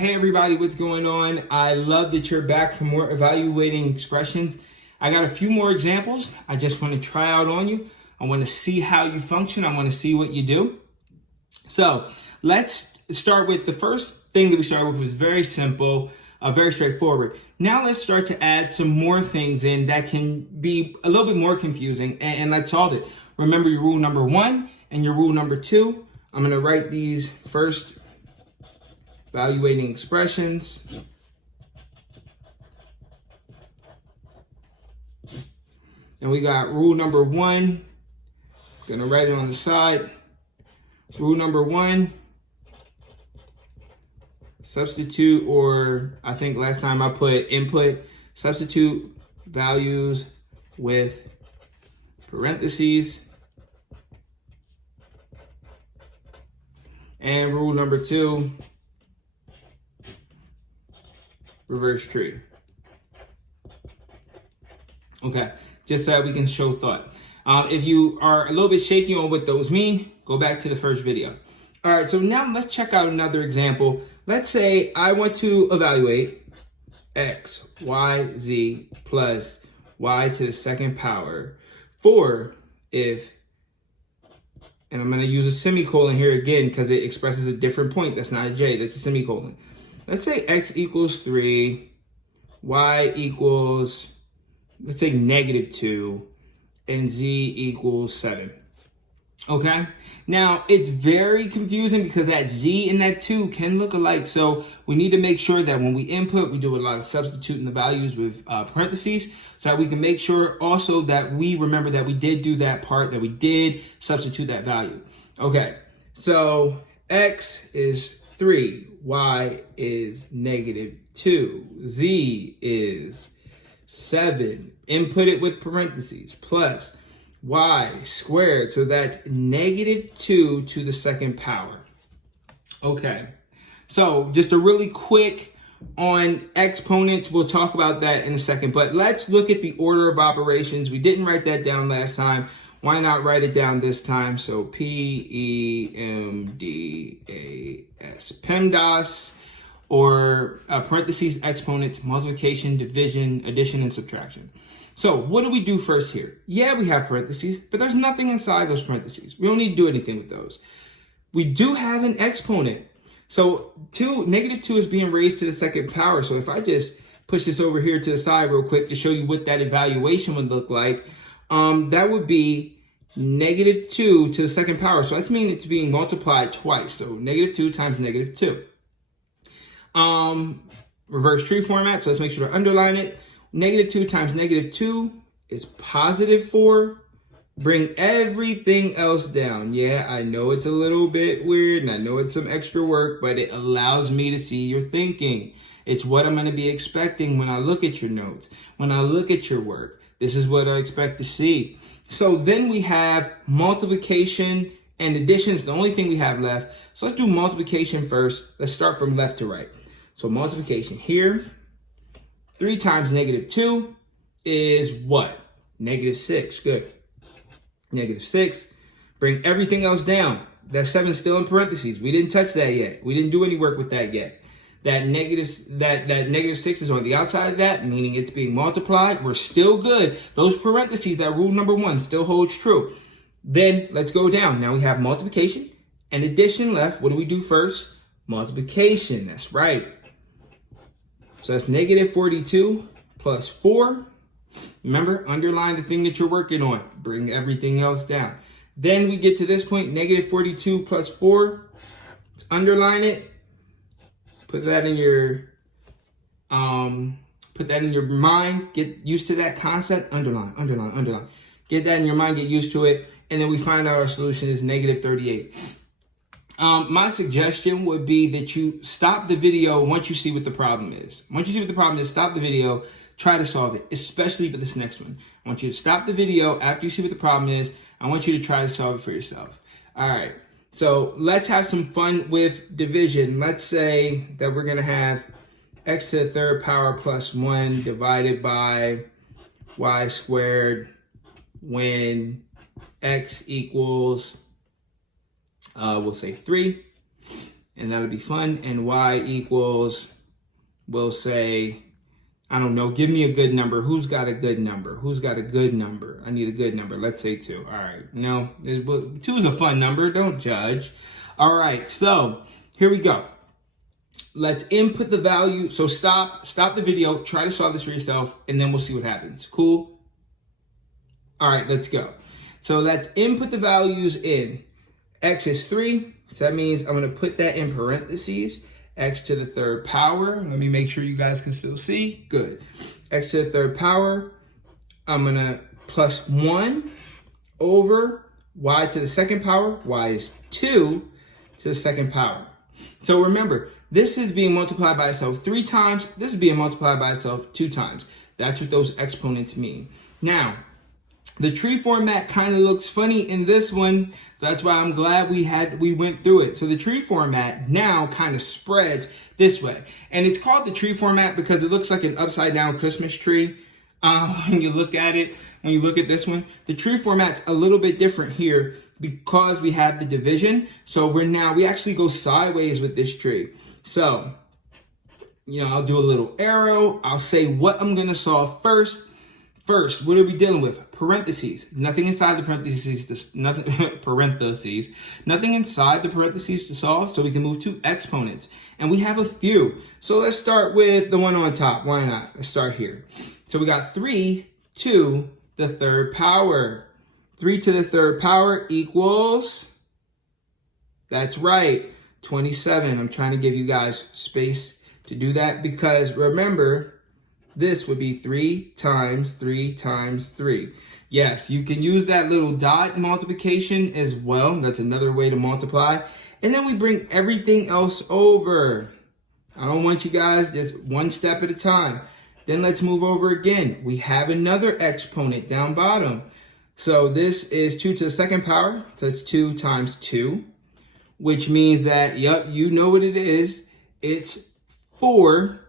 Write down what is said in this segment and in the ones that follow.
Hey everybody, what's going on? I love that you're back for more evaluating expressions. I got a few more examples I just want to try out on you. I want to see how you function. I want to see what you do. So let's start with the first thing that we started with was very simple, very straightforward. Now let's start to add some more things in that can be a little bit more confusing, and let's solve it. Remember your rule number 1 and your rule number 2. I'm going to write these first. Evaluating expressions. And we got rule number 1. Gonna write it on the side. Rule number 1. Substitute, or I think last time I put input, substitute values with parentheses. And rule number 2. Reverse tree. Okay, just so that we can show thought. If you are a little bit shaky on what those mean, go back to the first video. All right, so now let's check out another example. Let's say I want to evaluate x, y, z plus y to the second power for if, and I'm going to use a semicolon here again because it expresses a different point. That's not a j, that's a semicolon. Let's say x equals 3, y equals, let's say -2, and z equals 7. Okay? Now, it's very confusing because that z and that 2 can look alike. So we need to make sure that when we input, we do a lot of substituting the values with parentheses so that we can make sure also that we remember that we did do that part, that we did substitute that value. Okay, so x is 3, y is -2, z is 7, input it with parentheses, plus y squared, so that's -2 to the second power. Okay, so just a really quick on exponents, we'll talk about that in a second, but let's look at the order of operations. We didn't write that down last time. Why not write it down this time? So PEMDAS, PEMDAS, or parentheses, exponents, multiplication, division, addition, and subtraction. So what do we do first here? Yeah, we have parentheses, but there's nothing inside those parentheses. We don't need to do anything with those. We do have an exponent. So -2 is being raised to the second power. So if I just push this over here to the side real quick to show you what that evaluation would look like, that would be -2 to the second power. So that's meaning it's being multiplied twice. So -2 times -2. Reverse tree format. So let's make sure to underline it. -2 times -2 is +4. Bring everything else down. Yeah, I know it's a little bit weird and I know it's some extra work, but it allows me to see your thinking. It's what I'm going to be expecting when I look at your notes, when I look at your work. This is what I expect to see. So then we have multiplication and addition is the only thing we have left. So let's do multiplication first. Let's start from left to right. So multiplication here. 3 times -2 is what? -6. Good. -6. Bring everything else down. That 7 is still in parentheses. We didn't touch that yet. We didn't do any work with that yet. That -6 is on the outside of that, meaning it's being multiplied. We're still good. Those parentheses, that rule number 1 still holds true. Then let's go down. Now we have multiplication and addition left. What do we do first? Multiplication. That's right. So that's -42 plus 4. Remember, underline the thing that you're working on. Bring everything else down. Then we get to this point, -42 plus 4. Underline it. Put that in your mind. Get used to that concept. Underline, underline, underline. Get that in your mind. Get used to it. And then we find out our solution is -38. My suggestion would be that you stop the video once you see what the problem is. Once you see what the problem is, stop the video. Try to solve it, especially for this next one. I want you to stop the video after you see what the problem is. I want you to try to solve it for yourself. All right. So let's have some fun with division. Let's say that we're going to have x to the third power plus 1 divided by y squared when x equals, we'll say 3. and that'll be fun. And y equals, we'll say, I don't know, give me a good number. Who's got a good number? Who's got a good number? I need a good number. Let's say 2. All right. No, 2 is a fun number. Don't judge. All right. So here we go. Let's input the value. So stop the video. Try to solve this for yourself, and then we'll see what happens. Cool? All right, let's go. So let's input the values in. X is 3. So that means I'm going to put that in parentheses. X to the 3rd power. Let me make sure you guys can still see. Good. X to the 3rd power. I'm going to plus 1 over y to the 2nd power. Y is 2 to the 2nd power. So remember, this is being multiplied by itself 3 times. This is being multiplied by itself 2 times. That's what those exponents mean. Now, the tree format kind of looks funny in this one, so that's why I'm glad we went through it. So the tree format now kind of spreads this way. And it's called the tree format because it looks like an upside down Christmas tree. When you look at it, when you look at this one, the tree format's a little bit different here because we have the division. So we actually go sideways with this tree. So, I'll do a little arrow. I'll say what I'm going to solve first. First, what are we dealing with? Parentheses. Nothing inside the parentheses. Nothing inside the parentheses to solve, so we can move to exponents. And we have a few. So let's start with the one on top. Why not? Let's start here. So we got 3 to the 3rd power. 3 to the 3rd power equals, that's right, 27. I'm trying to give you guys space to do that because remember, this would be 3 times 3 times 3. Yes, you can use that little dot multiplication as well. That's another way to multiply. And then we bring everything else over. I don't want you guys just one step at a time. Then let's move over again. We have another exponent down bottom. So this is 2 to the 2nd power. So it's 2 times 2, which means that, yep, you know what it is. It's 4.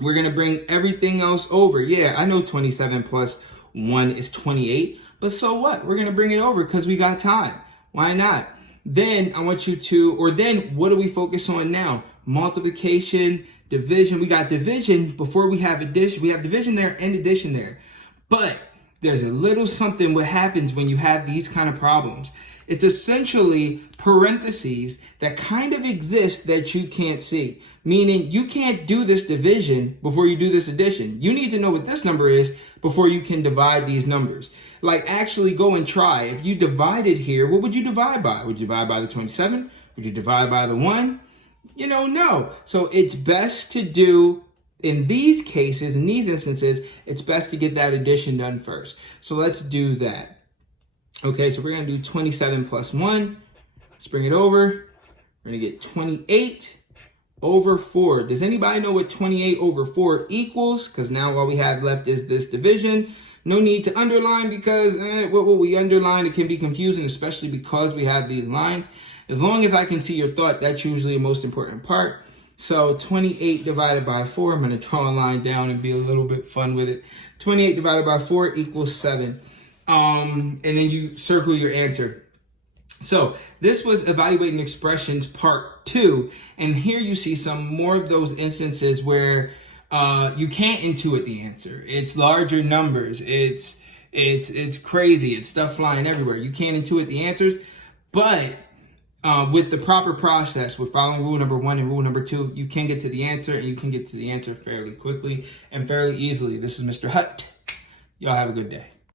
We're going to bring everything else over. Yeah, I know 27 plus 1 is 28, but so what? We're going to bring it over because we got time. Why not? Then I want you to, then what do we focus on now? Multiplication, division. We got division before we have addition. We have division there and addition there. But there's a little something what happens when you have these kind of problems. It's essentially parentheses that kind of exist that you can't see. Meaning you can't do this division before you do this addition. You need to know what this number is before you can divide these numbers. Like actually go and try. If you divided here, what would you divide by? Would you divide by the 27? Would you divide by the 1? No. So it's best to do, in these cases, in these instances, it's best to get that addition done first. So let's do that. Okay, so we're going to do 27 plus 1. Let's bring it over. We're going to get 28 over 4. Does anybody know what 28 over 4 equals? Because now all we have left is this division. No need to underline because what will we underline? It can be confusing, especially because we have these lines. As long as I can see your thought, that's usually the most important part. So 28 divided by 4, I'm going to draw a line down and be a little bit fun with it. 28 divided by 4 equals 7. And then you circle your answer. So this was evaluating expressions part 2. And here you see some more of those instances where you can't intuit the answer. It's larger numbers. It's crazy. It's stuff flying everywhere. You can't intuit the answers. But with the proper process, with following rule number 1 and rule number 2, you can get to the answer, and you can get to the answer fairly quickly and fairly easily. This is Mr. Hutt. Y'all have a good day.